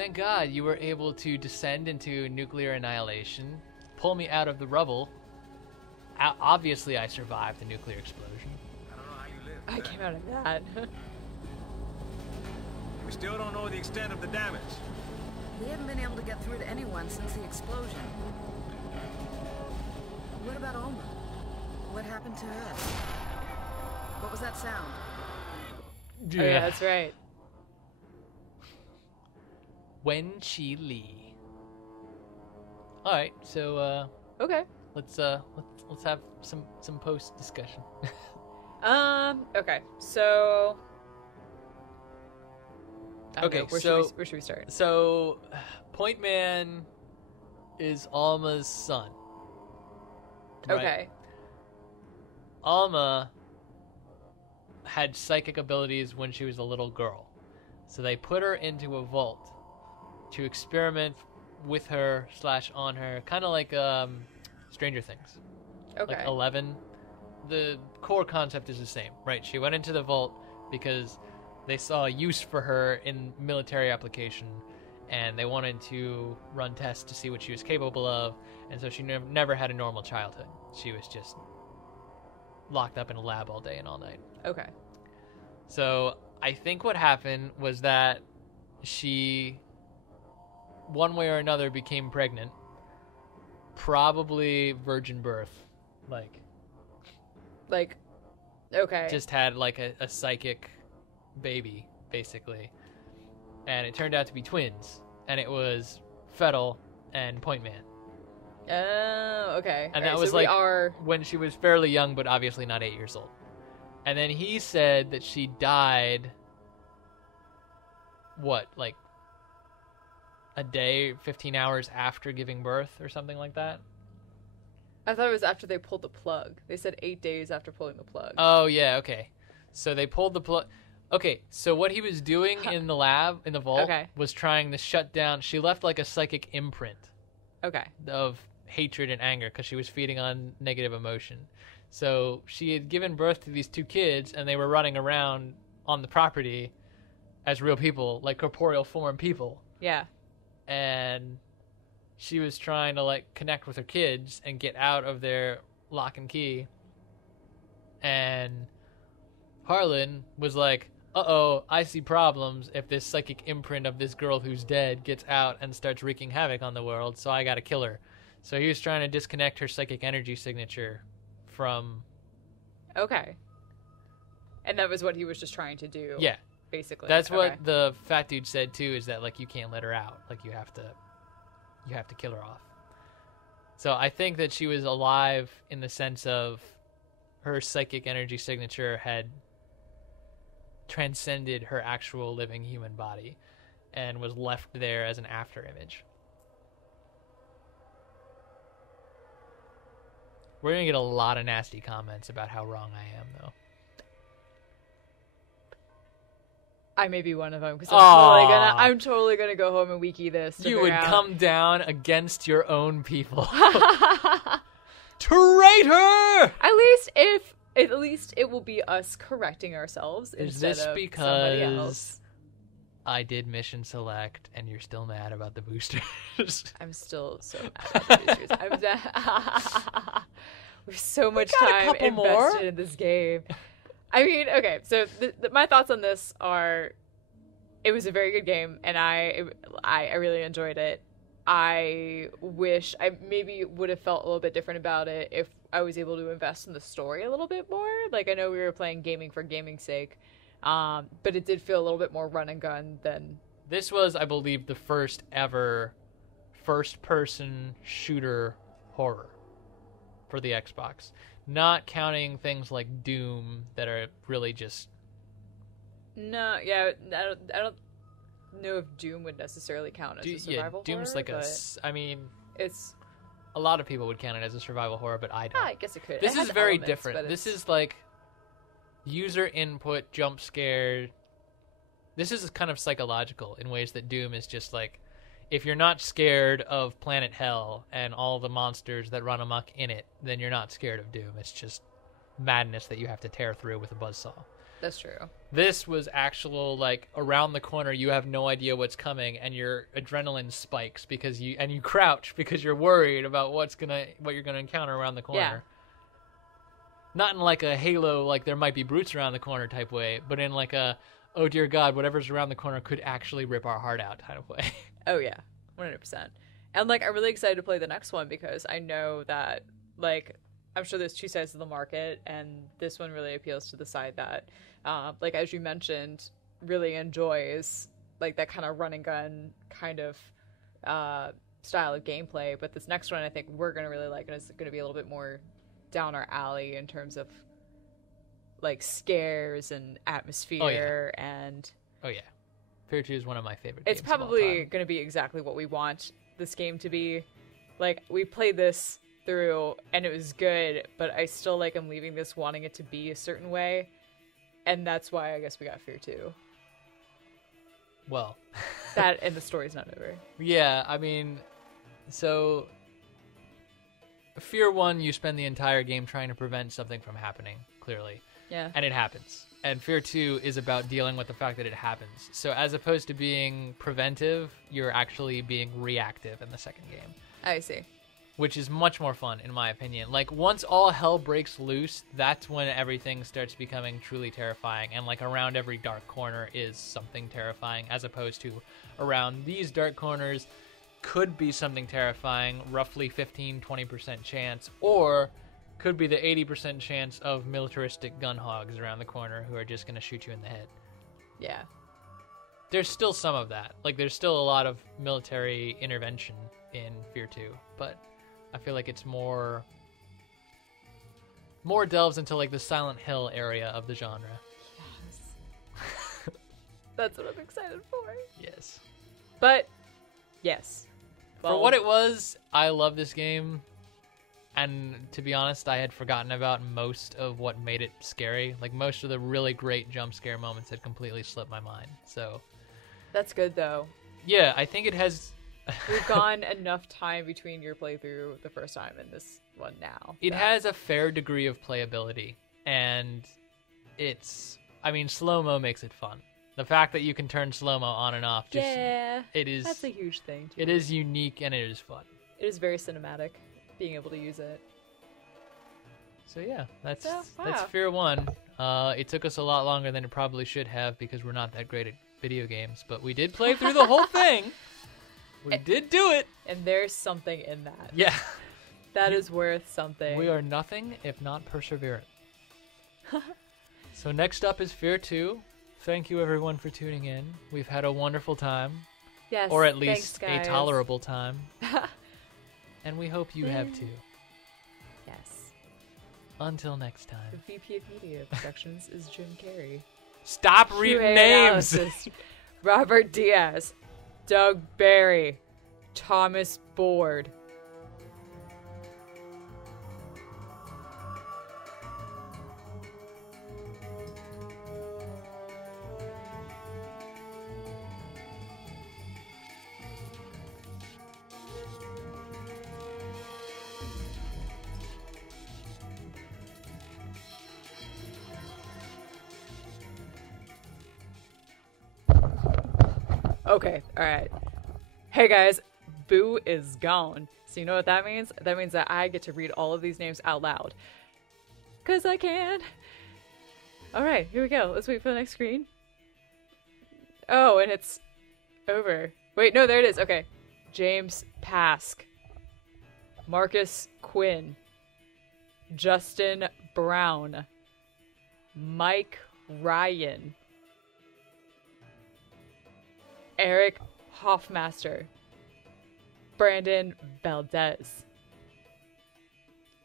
Thank God you were able to descend into nuclear annihilation, pull me out of the rubble. Obviously, I survived the nuclear explosion. I don't know how you lived. I came out of that. We still don't know the extent of the damage. We haven't been able to get through to anyone since the explosion. What about Alma? What happened to her? What was that sound? Oh, yeah, that's right. Wen-Chi-Li. All right, so Okay. let's have some post discussion. Okay. So. I don't Okay, know, where should we start? So, Point Man is Alma's son. Right? Okay. Alma had psychic abilities when she was a little girl. So they put her into a vault to experiment with her / on her, kind of like Stranger Things. Okay. Like 11. The core concept is the same, right? She went into the vault because they saw a use for her in military application, and they wanted to run tests to see what she was capable of, and so she never had a normal childhood. She was just locked up in a lab all day and all night. Okay. So I think what happened was that she, one way or another, became pregnant. Probably virgin birth. Like, okay. Just had like a psychic baby, basically. And it turned out to be twins. And it was Fettel and Point Man. Oh, okay. And All that right, was so like we are... when she was fairly young, but obviously not 8 years old. And then he said that she died, what, like a day, 15 hours after giving birth or something like that? I thought it was after they pulled the plug. They said 8 days after pulling the plug. Oh, yeah, okay. So they pulled the plug. Okay, so what he was doing in the lab, in the vault, was trying to shut down. She left like a psychic imprint. Okay. Of hatred and anger because she was feeding on negative emotion. So she had given birth to these two kids, and they were running around on the property as real people, like corporeal form people. Yeah. And she was trying to like connect with her kids and get out of their lock and key. And Harlan was like, uh-oh, I see problems if this psychic imprint of this girl who's dead gets out and starts wreaking havoc on the world, so I gotta kill her. So he was trying to disconnect her psychic energy signature from... Okay. And that was what he was just trying to do. Yeah. Basically. That's what the fat dude said, too, is that, like, you can't let her out. Like, you have to kill her off. So I think that she was alive in the sense of her psychic energy signature had transcended her actual living human body and was left there as an after image. We're going to get a lot of nasty comments about how wrong I am, though. I may be one of them, because I'm totally gonna go home and wiki this. You would come down against your own people. Traitor! At least it will be us correcting ourselves instead of somebody else. Is this because I did mission select and you're still mad about the boosters? I'm still so mad about the boosters. We have so much time invested in this game. I mean, okay, so my thoughts on this are, it was a very good game, and I really enjoyed it. I wish I maybe would have felt a little bit different about it if I was able to invest in the story a little bit more. Like, I know we were playing gaming for gaming's sake, but it did feel a little bit more run and gun than... This was, I believe, the first ever first-person shooter horror for the Xbox. Not counting things like Doom that are really just... No, yeah, I don't know if Doom would necessarily count as a survival horror. Doom's like I mean... It's... A lot of people would count it as a survival horror, but I don't. I guess it could. This is very different. This is like user input, jump scare. This is kind of psychological in ways that Doom is just like, if you're not scared of Planet Hell and all the monsters that run amok in it, then you're not scared of Doom. It's just madness that you have to tear through with a buzzsaw. That's true. This was actual, like, around the corner, you have no idea what's coming, and your adrenaline spikes because you crouch because you're worried about what you're gonna encounter around the corner. Yeah. Not in like a Halo, like there might be brutes around the corner type way, but in like a, oh dear God, whatever's around the corner could actually rip our heart out kind of way. Oh yeah, 100%. And like, I'm really excited to play the next one because I know that, like, I'm sure there's two sides of the market, and this one really appeals to the side that, like, as you mentioned, really enjoys like that kind of run and gun kind of style of gameplay. But this next one, I think we're gonna really like, and it's gonna be a little bit more down our alley in terms of like scares and atmosphere. And oh yeah, F.E.A.R 2 is one of my favorite it's games of all probably time. going to be exactly what we want this game to be. Like, we played this through and it was good, but I still like am leaving this wanting it to be a certain way, and that's why I guess we got F.E.A.R 2. Well, that and the story's not over. Yeah, I mean, so F.E.A.R 1, you spend the entire game trying to prevent something from happening, clearly. Yeah. And it happens. And F.E.A.R 2 is about dealing with the fact that it happens. So as opposed to being preventive, you're actually being reactive in the second game. I see. Which is much more fun, in my opinion. Like, once all hell breaks loose, that's when everything starts becoming truly terrifying. And, like, around every dark corner is something terrifying, as opposed to around these dark corners could be something terrifying, roughly 15-20% chance, or could be the 80% chance of militaristic gun hogs around the corner who are just going to shoot you in the head. Yeah. There's still some of that. Like, there's still a lot of military intervention in F.E.A.R 2, but I feel like it's more delves into, like, the Silent Hill area of the genre. Yes. That's what I'm excited for. Yes. But, yes. Well, For what it was, I love this game. And to be honest, I had forgotten about most of what made it scary. Like, most of the really great jump scare moments had completely slipped my mind. So that's good, though. yeah, I think it has... We've gone enough time between your playthrough the first time and this one now. It has a fair degree of playability. And it's... I mean, slow-mo makes it fun. The fact that you can turn slow-mo on and off, just... Yeah, it is... that's a huge thing, too. It is unique and it is fun. It is very cinematic, being able to use it. So yeah, that's wow. F.E.A.R 1. It took us a lot longer than it probably should have because we're not that great at video games, but we did play through the whole thing. We did do it. And there's something in that. Yeah. That is worth something. We are nothing if not perseverant. So next up is F.E.A.R 2. Thank you everyone for tuning in. We've had a wonderful time. Yes. Or at least thanks, a tolerable time. And we hope you have too. Yes. Until next time. The VP of Media Productions is Jim Carrey. Stop reading QA names! analysis, Robert Diaz, Doug Barry, Thomas Board. Okay, alright. Hey guys, Boo is gone. So you know what that means? That means that I get to read all of these names out loud. 'Cause I can. Alright, here we go. Let's wait for the next screen. Oh, and it's over. Wait, no, there it is. Okay. James Pask. Marcus Quinn. Justin Brown. Mike Ryan. Eric Hoffmaster. Brandon Valdez.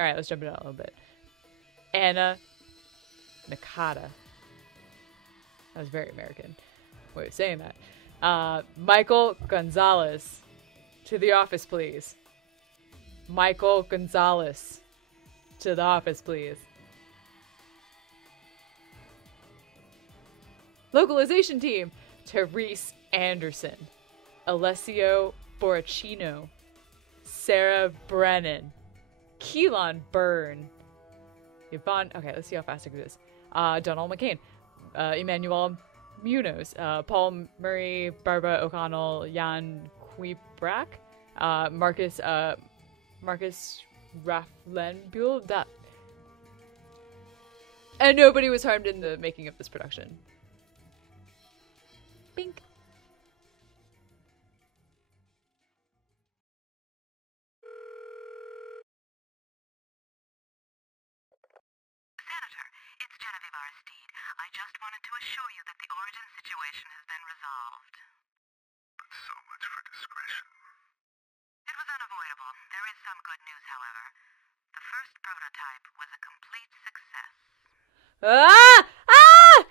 Alright, let's jump it out a little bit. Anna Nakata. That was very American way of saying that. Michael Gonzalez. To the office, please. Michael Gonzalez. To the office, please. Localization team. Therese Anderson. Alessio Borrachino. Sarah Brennan. Keelan Byrne. Yvonne. Okay, let's see how fast I can do this. Donald McCain. Emmanuel Munoz, Paul Murray, Barbara O'Connell, Jan Kuiprak, Marcus Rafflenbuhl, that. And nobody was harmed in the making of this production. Bink. I just wanted to assure you that the origin situation has been resolved. So much for discretion. It was unavoidable. There is some good news, however. The first prototype was a complete success.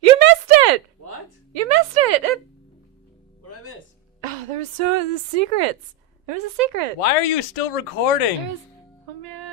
You missed it! What? You missed it! What did I miss? Oh, there was secrets. There was a secret. Why are you still recording? Oh man.